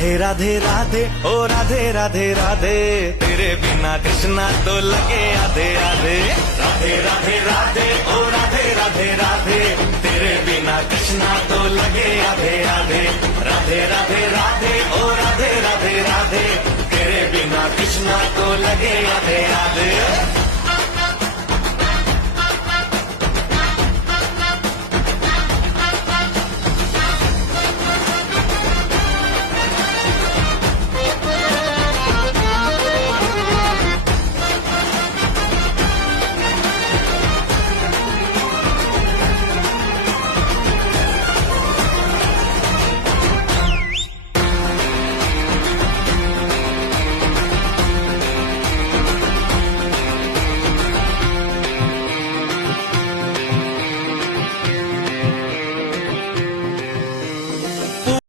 राधे राधे राधे ओ राधे राधे राधे, तेरे बिना कृष्णा तो लगे आधे आधे। राधे राधे राधे ओ राधे राधे राधे, तेरे बिना कृष्णा तो लगे आधे आधे। राधे राधे राधे ओ राधे राधे राधे, तेरे बिना कृष्णा तो लगे आधे